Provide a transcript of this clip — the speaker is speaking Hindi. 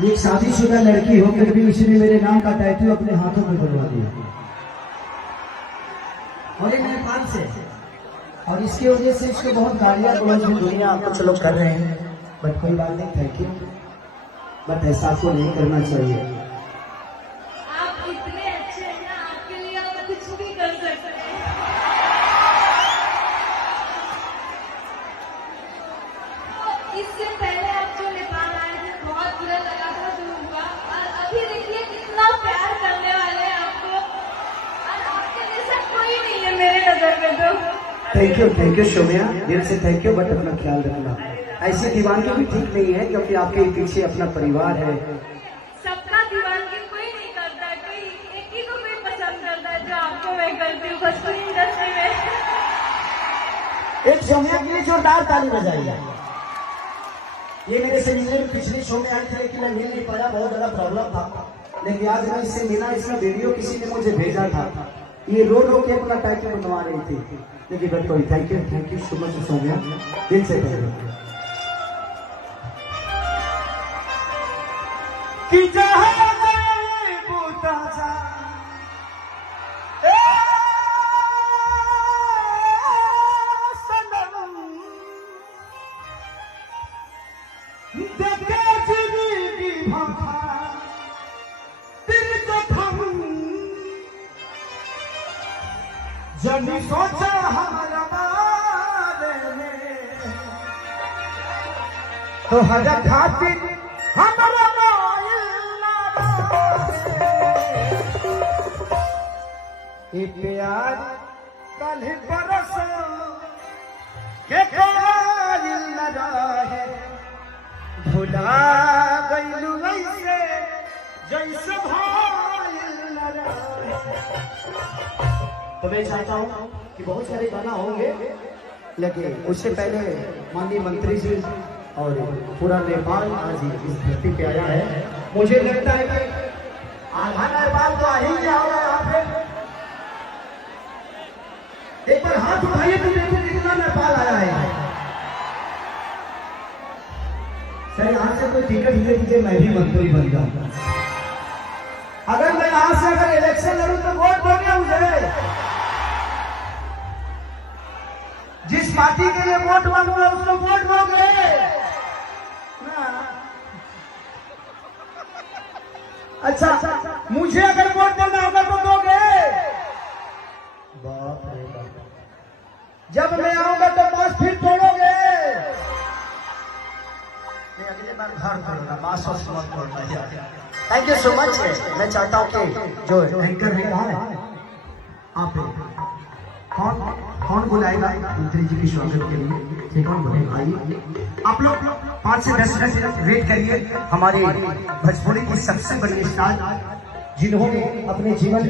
एक शादीशुदा लड़की होकर भी इसने मेरे नाम का टैटू अपने हाथों में बनवा दिया और ये नेपाल से, और इसकी वजह से इसको बहुत गालियां गलौज में दुनिया कुछ लोग कर रहे हैं। बट कोई बात नहीं, थैंक यू। बट ऐसा आपको नहीं करना चाहिए। आप इतने अच्छे हैं ना, आपके लिए हम कुछ भी कर सकते हैं। तो इससे पहले आप जो नेपाल आए थे बहुत बुरा लगा था जो हुआ, और अभी देखिए कितना प्यार करने वाले हैं आपको, और आपके जैसा कोई नहीं है मेरे नजर में। तो थैंक यू सौम्या, दिल से थैंक यू। बट अपना ख्याल रखना, ऐसी दीवानगी भी ठीक नहीं है, क्योंकि आपके पीछे अपना परिवार है। सबका दीवानगी कोई नहीं करता है, कोई एक ही को कोई पसंद करता है जो आपको मैं करती हूँ बस पूरी इंडस्ट्री में। एक सौम्या के लिए जोरदार ताली बजाइए। ये मेरे से मिलने पिछले शो में आए थे, लेकिन मैं मिल नहीं पाया, बहुत बड़ा प्रॉब्लम था। लेकिन आज मैं इससे मिला, इसका वीडियो किसी ने मुझे भेजा था। ये रो के अपना टैटू बनवा रही थी। लेकिन बट कोई thank you so much Saumya, दिल से थैंक यू। कि जहां गए बूटा जा सनम देखे जिंदगी भखा दिल को थम जब सोचा हमारा बारे में तो हर खातिर हमारा प्यार कल बरस के कायल न रहे, भुला गइलू ऐसे जैसे भाइल न रहे। तो मैं चाहता हूँ कि बहुत सारे गाना होंगे, लेकिन उससे पहले माननीय मंत्री जी और पूरा नेपाल आज इस धरती पे आया है। मुझे लगता है कि आधा नेपाल तो आ ही गया होगा यहाँ पे। एक बार हाथ उठाइए तो देखो कितना नेपाल आया है। सर यहाँ से कोई टिकट ले दीजिए, मैं भी मंत्री बन जाऊंगा। अगर मैं यहाँ से अगर इलेक्शन लड़ूं तो वोट दोगे मुझे? जिस पार्टी के लिए वोट मांगूंगा उसको वोट दोगे ना? अच्छा, मुझे अगर वोट देना होगा तो दोगे? बाप रे बाप, जब मैं आऊंगा तो बांस फिर तोड़ोगे? अगले बार घर तोड़ना, बांस और मत तोड़ना। Thank you so much. मैं चाहता हूँ कि जो एंकर है कहाँ है? आप कौन बुलाएगा मंत्री जी के स्वागत के लिए? कौन बोलेगा? आइए आप लोग 5 से 10 मिनट वेट करिए। हमारे भोजपुरी की सबसे बड़ी स्टार जिन्होंने अपने जीवन